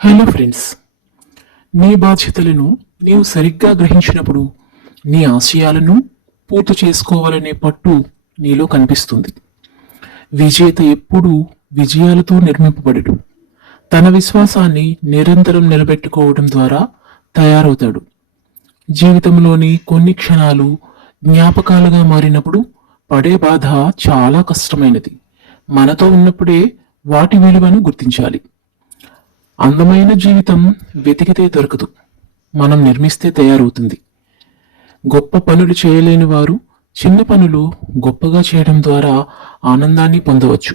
Hello friends, నీ బాధ్యతలను నీవు సరిగ్గా గ్రహించినప్పుడు నీ ఆశయాలను పూర్తి చేసుకోవాలనే పట్టు నీలో కనిపిస్తుంది. విజేత ఎప్పుడూ విజయాలతో నిర్మింపబడడు. తన విశ్వాసాన్ని నిరంతరం నిలబెట్టుకోవడం ద్వారా తయారవుతాడు. జీవితంలోని కొన్ని క్షణాలు జ్ఞాపకాలుగా మారినప్పుడు పడే బాధ చాలా కష్టమైనది. మనతో ఉన్నప్పుడే వాటి విలువను గుర్తించాలి. అందమైన జీవితం వెతికితే దొరకదు, మనం నిర్మిస్తే తయారవుతుంది. గొప్ప పనులు చేయలేని వారు చిన్న పనులు గొప్పగా చేయడం ద్వారా ఆనందాన్ని పొందవచ్చు.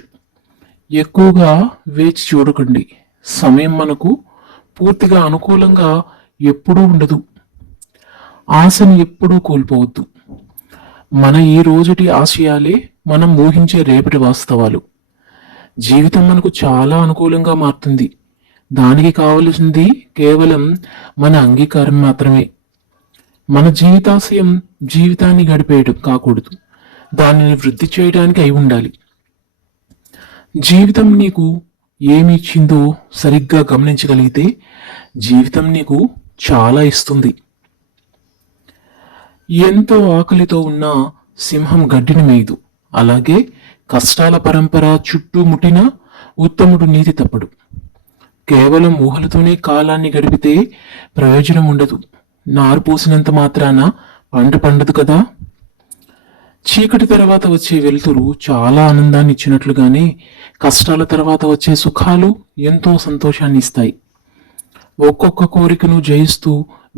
ఎక్కువగా వేచి చూడకండి. సమయం మనకు పూర్తిగా అనుకూలంగా ఎప్పుడూ ఉండదు. ఆశను ఎప్పుడూ కోల్పోవద్దు. మన ఈ రోజుటి ఆశయాలే మనం ఊహించే రేపటి వాస్తవాలు. జీవితం మనకు చాలా అనుకూలంగా మారుతుంది. దానికి కావలసింది కేవలం మన అంగీకారం మాత్రమే. మన జీవితాశయం జీవితాన్ని గడిపేయడం కాకూడదు, దానిని వృద్ధి చేయడానికి అయి ఉండాలి. జీవితం నీకు ఏమి ఇచ్చిందో సరిగ్గా గమనించగలిగితే జీవితం నీకు చాలా ఇస్తుంది. ఎంతో ఆకలితో ఉన్న సింహం గడ్డిని మేయదు. అలాగే కష్టాల పరంపర చుట్టూ ముట్టిన ఉత్తముడు నీతి తప్పడు. కేవలం ఊహలతోనే కాలాన్ని గడిపితే ప్రయోజనం ఉండదు. నారు పోసినంత మాత్రాన పంట పండదు కదా. చీకటి తర్వాత వచ్చే వెలుతురు చాలా ఆనందాన్ని ఇచ్చినట్లుగానే కష్టాల తర్వాత వచ్చే సుఖాలు ఎంతో సంతోషాన్ని ఇస్తాయి. ఒక్కొక్క కోరికను జయిస్తూ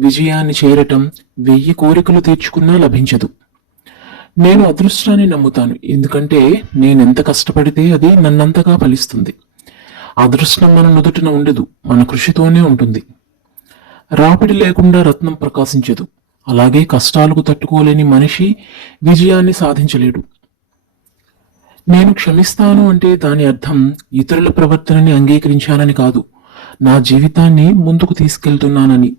విజయాన్ని చేరటం 1000 కోరికలు తీర్చుకున్నా లభించదు. నేను అదృష్టాన్ని నమ్ముతాను, ఎందుకంటే నేనెంత కష్టపడితే అది నన్నంతగా ఫలిస్తుంది. అదృష్టం మన నుదుటిన ఉండదు, మన కృషితోనే ఉంటుంది. రాపిడి లేకుండా రత్నం ప్రకాశించదు. అలాగే కష్టాలకు తట్టుకోలేని మనిషి విజయాన్ని సాధించలేడు. నేను క్షమిస్తాను అంటే దాని అర్థం ఇతరుల ప్రవర్తనని అంగీకరించానని కాదు, నా జీవితాన్ని ముందుకు తీసుకెళ్తున్నానని.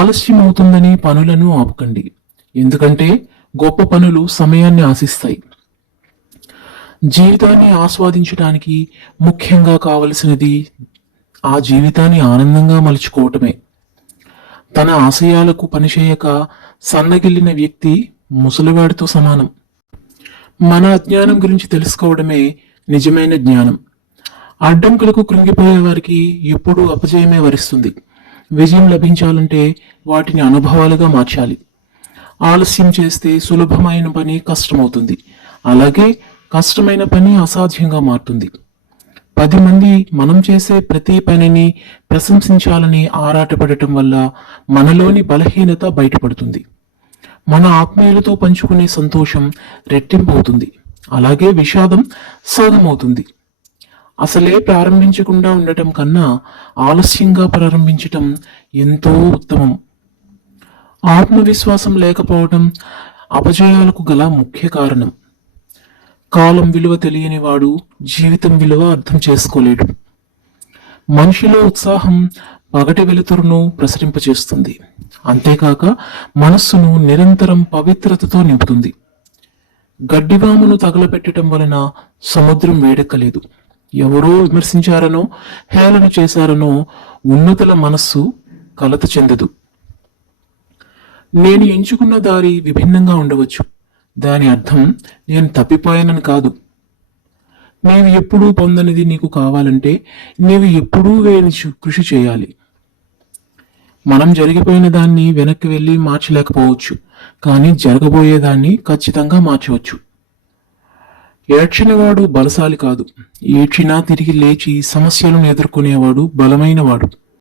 ఆలస్యం అవుతుందని పనులను ఆపకండి, ఎందుకంటే గొప్ప పనులు సమయాన్ని ఆశిస్తాయి. జీవితాన్ని ఆస్వాదించడానికి ముఖ్యంగా కావలసినది ఆ జీవితాన్ని ఆనందంగా మలుచుకోవటమే. తన ఆశయాలకు పనిచేయక సన్నగిల్లిన వ్యక్తి ముసలివాడితో సమానం. మన అజ్ఞానం గురించి తెలుసుకోవడమే నిజమైన జ్ఞానం. అడ్డంకులకు కృంగిపోయే వారికి ఎప్పుడూ అపజయమే వరిస్తుంది. విజయం లభించాలంటే వాటిని అనుభవాలుగా మార్చాలి. ఆలస్యం చేస్తే సులభమైన పని కష్టమవుతుంది, అలాగే కష్టమైన పని అసాధ్యంగా మారుతుంది. 10 మంది మనం చేసే ప్రతి పనిని ప్రశంసించాలని ఆరాటపడటం వల్ల మనలోని బలహీనత బయటపడుతుంది. మన ఆత్మీయులతో పంచుకునే సంతోషం రెట్టింపు అవుతుంది, అలాగే విషాదం సగమవుతుంది. అసలే ప్రారంభించకుండా ఉండటం కన్నా ఆలస్యంగా ప్రారంభించటం ఎంతో ఉత్తమం. ఆత్మవిశ్వాసం లేకపోవడం అపజయాలకు గల ముఖ్య కారణం. కాలం విలువ తెలియని వాడు జీవితం విలువ అర్థం చేసుకోలేడు. మనిషిలో ఉత్సాహం పగటి వెలుతురును ప్రసరింపచేస్తుంది, అంతేకాక మనస్సును నిరంతరం పవిత్రతతో నింపుతుంది. గడ్డివామును తగలబెట్టడం వలన సముద్రం వేడెక్కలేదు. ఎవరో విమర్శించారనో హేళన చేశారనో ఉన్నతుల మనస్సు కలత చెందదు. నేను ఎంచుకున్న దారి విభిన్నంగా ఉండవచ్చు, దాని అర్థం నేను తప్పిపోయానని కాదు. నీవు ఎప్పుడూ పొందనిది నీకు కావాలంటే నీవు ఎప్పుడూ వేరే కృషి చేయాలి. మనం జరిగిపోయిన దాన్ని వెనక్కి వెళ్ళి మార్చలేకపోవచ్చు, కానీ జరగబోయేదాన్ని ఖచ్చితంగా మార్చవచ్చు. ఏడ్చినవాడు బలశాలి కాదు, ఏడ్చినా తిరిగి లేచి సమస్యలను ఎదుర్కొనేవాడు బలమైనవాడు.